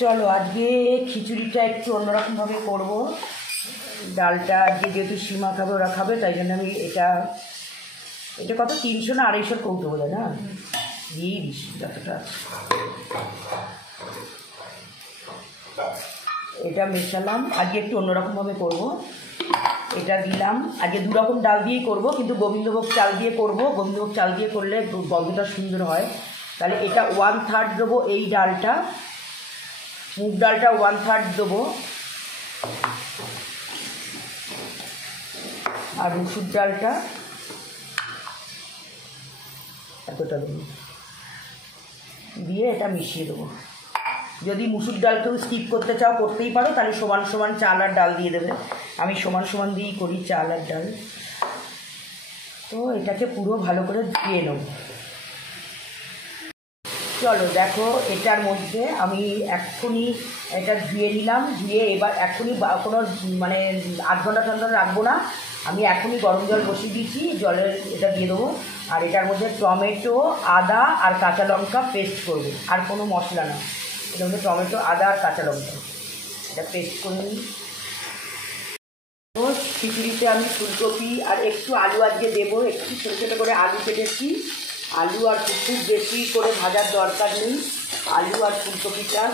চলো আজকে খিচুড়িটা একটু অন্যরকমভাবে করব। ডালটা আজকে যেহেতু সীমা খাবে, ওরা খাবে, তাই জন্য আমি এটা কত 300 না 250 কৌটো বলে না দিয়েই দিস যতটা। এটা মেশালাম, আজকে একটু অন্যরকমভাবে করব। এটা দিলাম, আজকে 2 রকম ডাল দিয়েই করব, কিন্তু গোবিন্দভোগ চাল দিয়ে করব। গোবিন্দভোগ চাল দিয়ে করলে গন্ধটা সুন্দর হয়। তাহলে এটা 1/3 দেবো, এই ডালটা মুগ ডালটা 1/3 দেবো, আর মুসুর ডালটা এতটা দেবো, দিয়ে এটা মিশিয়ে দেবো। যদি মুসুর ডালকেও স্কিপ করতে চাও করতেই পারো, তাহলে সমান সমান চাল আর ডাল দিয়ে দেবে। আমি সমান সমান দিয়েই করি চাল আর ডাল। তো এটাকে পুরো ভালো করে ধুয়ে নেব। চলো দেখো, এটার মধ্যে আমি এক্ষুনি এটা ধুয়ে নিলাম, ধুয়ে এবার এক্ষুনি কোনো মানে 8 ঘন্টা রাখবো না, আমি এখনই গরম জল বসিয়ে দিয়েছি, জলের এটা দিয়ে দেবো। আর এটার মধ্যে টমেটো, আদা আর কাঁচা লঙ্কা পেস্ট করবো, আর কোনো মশলা না। এটার মধ্যে টমেটো, আদা আর কাঁচা লঙ্কা এটা পেস্ট করে নিই। তো খিচুড়িতে আমি ফুলকপি আর একটু আলু আজকে দেবো, একটু ছোটো ছোটো করে আলু কেটেছি। আলু আর খুব বেশি করে ভাজার দরকার নেই, আলু আর ফুলকপিটা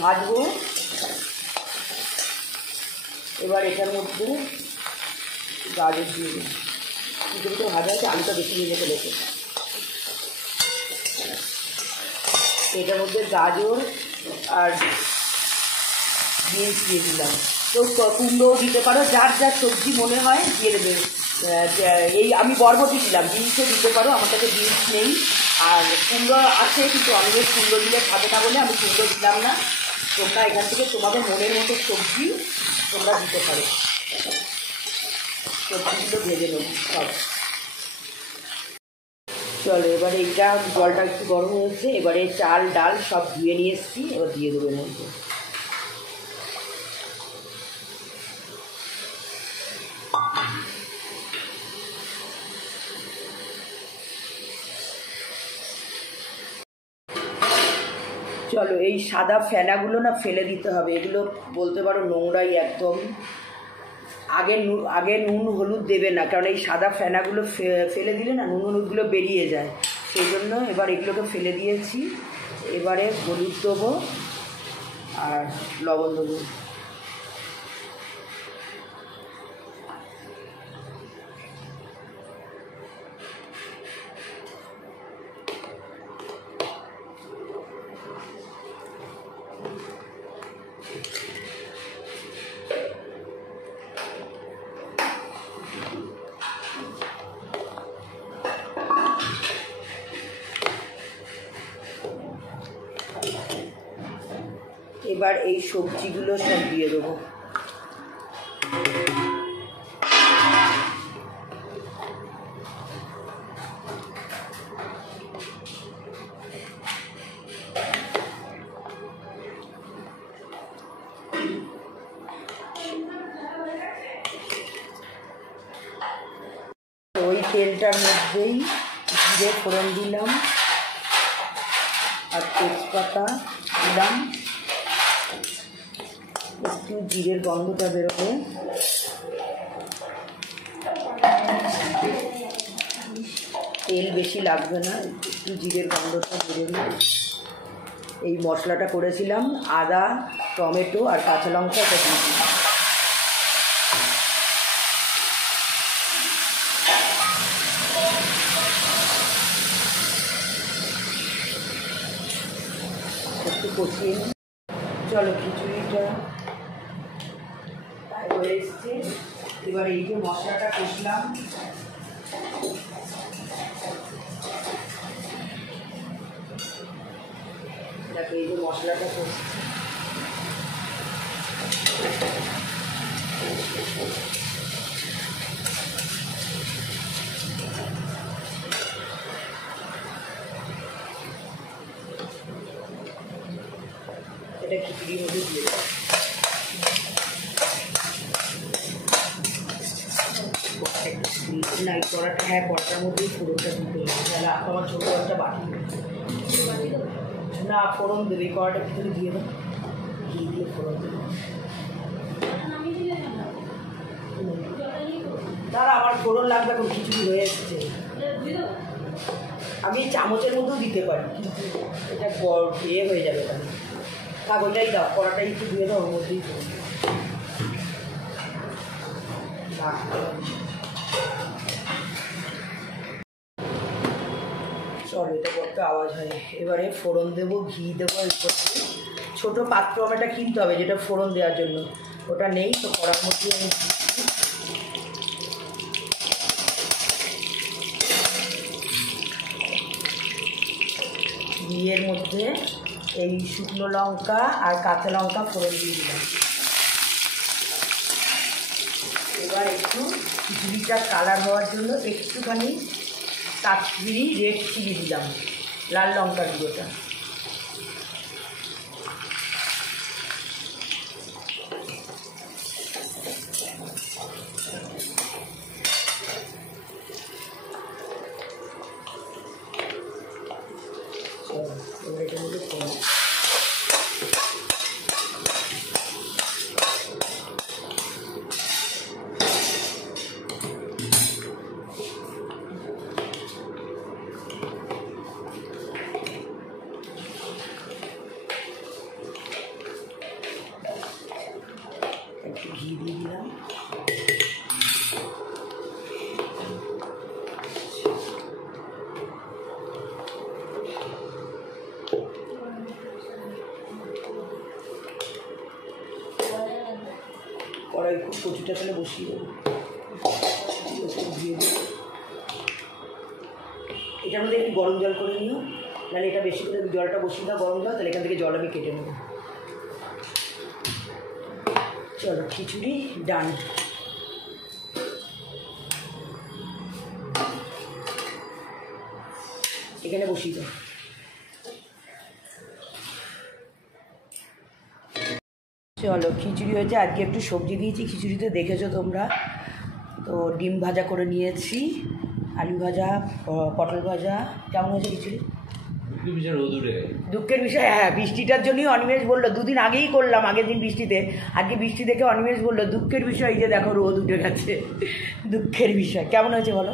ভাজবো। এবার এটার মধ্যে গাজর দিয়ে দিই, ফুলকপিটা ভাজা আছে, আলুটা বেশি ভেজে ফেলেছে। এটার মধ্যে গাজর আর বিনস দিয়ে দিলাম। তো কুমড়োও দিতে পারো, যার যার সবজি মনে হয় দিয়ে দেবে। এই আমি বরবটি দিলাম, বিনসও দিতে পারো, আমার কাছে বিনস নেই। আর কুমড়ো আছে, কিন্তু অনেকের কুমড়ো দিলে খাবে না বলে আমি কুমড়ো দিলাম না। তোমরা এখান থেকে তোমাদের মনের মতো সবজি তোমরা দিতে পারো। সবজিগুলো ভেজে নেব সব। চলো এবারে এইটা জলটা একটু গরম হয়েছে, এবারে চাল ডাল সব ধুয়ে নিয়ে এসেছি, এবার দিয়ে দেবো এর মধ্যে। চলো এই সাদা ফেনাগুলো না ফেলে দিতে হবে, এগুলো বলতে পারো নোংরাই একদম। আগে নুন হলুদ দেবে না, কারণ এই সাদা ফেনাগুলো ফেলে দিলে না নুন হলুদগুলো বেরিয়ে যায়, সেই জন্য এবার এগুলোকে ফেলে দিয়েছি। এবারে হলুদ দেবো আর লবণ দেবো। এবার এই সবজিগুলো সব দিয়ে দেবো। ওই তেলটার মধ্যেই জিরে ফোড়ন দিলাম আর তেজপাতা দিলাম, একটু জিরের গন্ধটা বেরোবে। তেল বেশি লাগবে না, একটু জিরের গন্ধটা বেরোবে। এই মশলাটা করেছিলাম, আদা, টমেটো আর কাঁচা লঙ্কা, এটা দিয়ে দিলাম। একটু কষিয়ে নিই। চলো খিচুড়িটা হয়ে এসছে, এবার এই যে মশলাটা কষলাম, দেখো এই যে মশলাটা কষছি, এটা খিচুড়ির মধ্যে দিয়ে দেবো। না এই কড়াটা, হ্যাঁ কড়াটার মধ্যেই পুরোটা দিতে হবে, তাহলে আমার ছোটো একটা বাটি। না ফোড়ন দেবে, কড়াটা ভিতরে দিয়ে দাও, ঘি দিয়ে ফোড়ন দেবে। দাঁড়া, আমার ফোড়ন লাগবে, এখন খিচুড়ি হয়ে এসছে। আমি চামচের মধ্যেও দিতে পারি, কিন্তু এটা ইয়ে হয়ে যাবে। তাহলে থাক, ওইটাই দাও, কড়াটাই একটু দিয়ে দাও, ওর মধ্যেই ফোড়ন চলো, এটা বড্ড আওয়াজ হয়। এবারে ফোড়ন দেবো, ঘি দেবো। ছোটো পাত্র আমারটা কিনতে হবে যেটা ফোড়ন দেওয়ার জন্য, ওটা নেই তো কড়ার মধ্যে আমি ঘিয়ের মধ্যে এই শুকনো লঙ্কা আর কাঁচা লঙ্কা ফোড়ন দিয়ে দিলাম। এবার একটু খিচুড়িটা কালার হওয়ার জন্য একটুখানি কাশ্মীরি রেড চিলি দিলাম, লাল লঙ্কার গুঁড়োটা। এবার এটার মধ্যে একটু ঘি দিয়ে দিলাম। কড়াই খুব কচুটা তাহলে বসিয়ে দেবো, দিয়ে দেবো। এটার মধ্যে একটু গরম জল করে নিও, নাহলে এটা বেশি করে জলটা বসিয়ে দাও, গরম জল, তাহলে এখান থেকে জল আমি কেটে নেব। চলো, খিচুড়ি ডান। এখানে বসিয়ে দাও। চলো, খিচুড়ি হয়েছে। আজকে একটু সবজি দিয়েছি খিচুড়িতে, দেখেছো তোমরা তো। ডিম ভাজা করে নিয়েছি, আলু ভাজা, পটল ভাজা। কেমন হয়েছে খিচুড়ি? দুঃখের বিষয়, হ্যাঁ, বৃষ্টিটার জন্যই অনিমেষ বললো, দুদিন আগেই করলাম, আগের দিন বৃষ্টিতে, আজকে বৃষ্টি দেখে অনিমেষ বললো দুঃখের বিষয়, এই যে দেখো রোদ উঠে গেছে। দুঃখের বিষয়। কেমন হয়েছে বলো?